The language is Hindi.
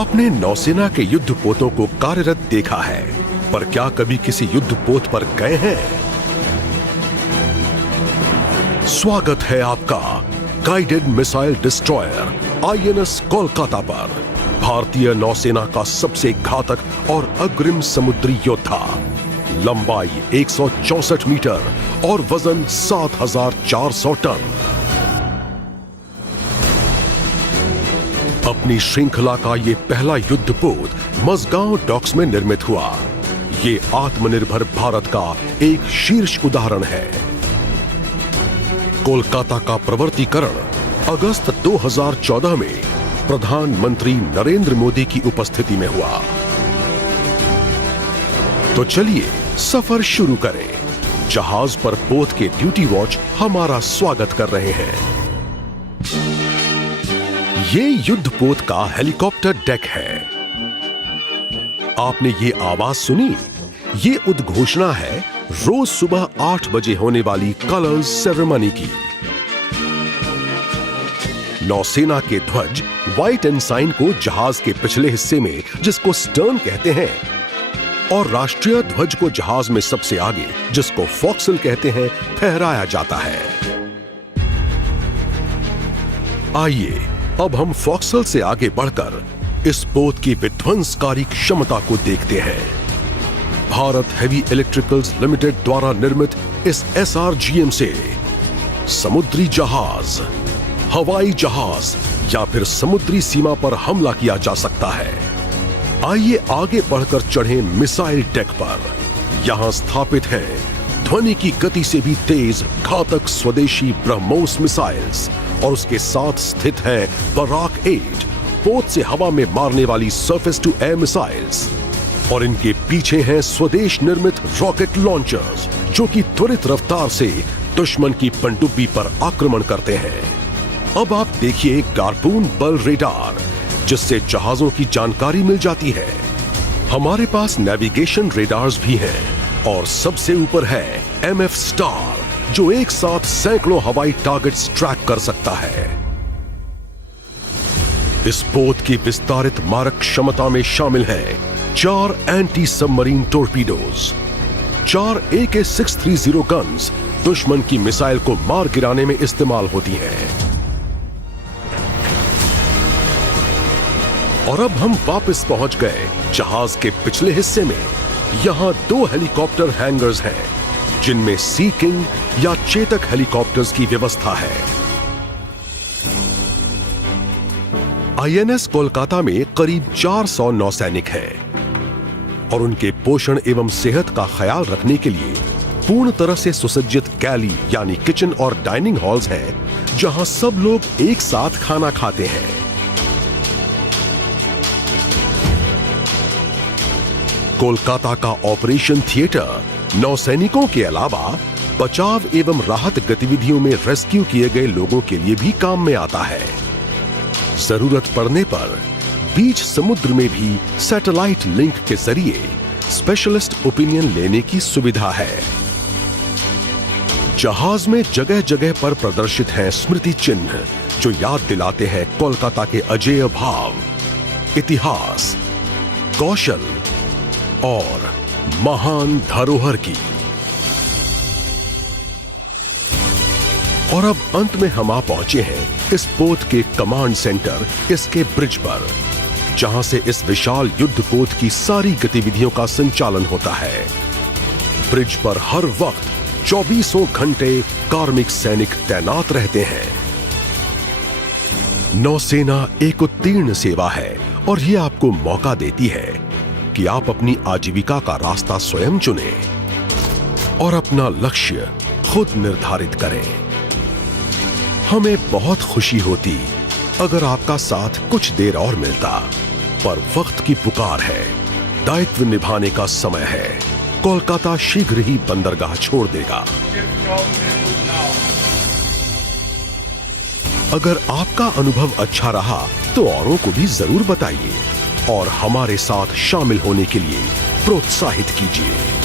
आपने नौसेना के युद्धपोतों को कार्यरत देखा है, पर क्या कभी किसी युद्धपोत पर गए हैं? स्वागत है आपका guided missile destroyer INS Kolkata पर। भारतीय नौसेना का सबसे घातक और अग्रिम समुद्री योद्धा। लंबाई 164 मीटर और वजन 7400 टन। अपनी श्रृंखला का ये पहला युद्धपोत मज़गांव डॉक्स में निर्मित हुआ। ये आत्मनिर्भर भारत का एक शीर्ष उदाहरण है। कोलकाता का प्रवर्तीकरण अगस्त 2014 में प्रधानमंत्री नरेंद्र मोदी की उपस्थिति में हुआ। तो चलिए सफर शुरू करें। जहाज पर पोत के ड्यूटी वॉच हमारा स्वागत कर रहे हैं। ये युद्धपोत का हेलीकॉप्टर डेक है। आपने ये आवाज सुनी? ये उद्घोषणा है रोज सुबह 8 बजे होने वाली कलर्स सेरेमनी की। नौसेना के ध्वज व्हाइट एनसाइन को जहाज के पिछले हिस्से में, जिसको स्टर्न कहते हैं, और राष्ट्रीय ध्वज को जहाज में सबसे आगे, जिसको फोक्सल कहते हैं, फहराया जाता है। आइए अब हम फोक्सल से आगे बढ़कर इस पोत की विध्वंसकारी क्षमता को देखते हैं। भारत हेवी इलेक्ट्रिकल्स लिमिटेड द्वारा निर्मित इस SRGM से समुद्री जहाज, हवाई जहाज या फिर समुद्री सीमा पर हमला किया जा सकता है। आइए आगे बढ़कर चढ़ें मिसाइल डेक पर। यहां स्थापित है ध्वनि की गति से भी तेज घातक स्वदेशी ब्रह्मोस मिसाइल्स, और उसके साथ स्थित है बराक 8 पोत से हवा में मारने वाली सरफेस टू एयर मिसाइल्स, और इनके पीछे हैं स्वदेश निर्मित रॉकेट लॉन्चर्स, जो कि त्वरित रफ्तार से दुश्मन की पनडुब्बी पर आक्रमण करते हैं। अब आप देखिए गार्पून बल रेडार, जिससे जहाजों की जानकारी मिल जाती है। हमारे पास नेविगेशन रेडार्स भी हैं, और सबसे ऊपर है MF स्टार, जो एक साथ सैकड़ों हवाई टारगेट्स ट्रैक कर सकता है। इस पोत की विस्तारित मारक क्षमता में शामिल है 4 एंटी सबमरीन टोरपीडोज, 4 AK-630 गन्स दुश्मन की मिसाइल को मार गिराने में इस्तेमाल होती हैं। और अब हम वापस पहुंच गए जहाज के पिछले हिस्से में। यहां 2 हेलीकॉप्टर हैंगर्स हैं, जिनमें सी किंग या चेतक हेलीकॉप्टर्स की व्यवस्था है। INS कोलकाता में करीब 400 नौसैनिक हैं, और उनके पोषण एवं सेहत का ख्याल रखने के लिए पूर्ण तरह से सुसज्जित गैली यानी किचन और डाइनिंग हॉल्स हैं, जहां सब लोग एक साथ खाना खाते हैं। कोलकाता का ऑपरेशन थिएटर नौसैनिकों के अलावा बचाव एवं राहत गतिविधियों में रेस्क्यू किए गए लोगों के लिए भी काम में आता है। जरूरत पड़ने पर बीच समुद्र में भी सैटेलाइट लिंक के जरिए स्पेशलिस्ट ओपिनियन लेने की सुविधा है। जहाज में जगह जगह पर प्रदर्शित हैं स्मृति चिन्ह, जो याद दिलाते हैं कोलकाता के अजेय भाव, इतिहास, कौशल और महान धरोहर की। और अब अंत में हम आ पहुंचे हैं इस पोत के कमांड सेंटर, इसके ब्रिज पर, जहां से इस विशाल युद्धपोत की सारी गतिविधियों का संचालन होता है। ब्रिज पर हर वक्त 24 घंटे कार्मिक सैनिक तैनात रहते हैं। नौसेना एक उत्तीर्ण सेवा है, और ये आपको मौका देती है कि आप अपनी आजीविका का रास्ता स्वयं चुनें और अपना लक्ष्य खुद निर्धारित करें। हमें बहुत खुशी होती अगर आपका साथ कुछ देर और मिलता, पर वक्त की पुकार है, दायित्व निभाने का समय है। कोलकाता शीघ्र ही बंदरगाह छोड़ देगा। अगर आपका अनुभव अच्छा रहा तो औरों को भी जरूर बताइए, और हमारे साथ शामिल होने के लिए प्रोत्साहित कीजिए।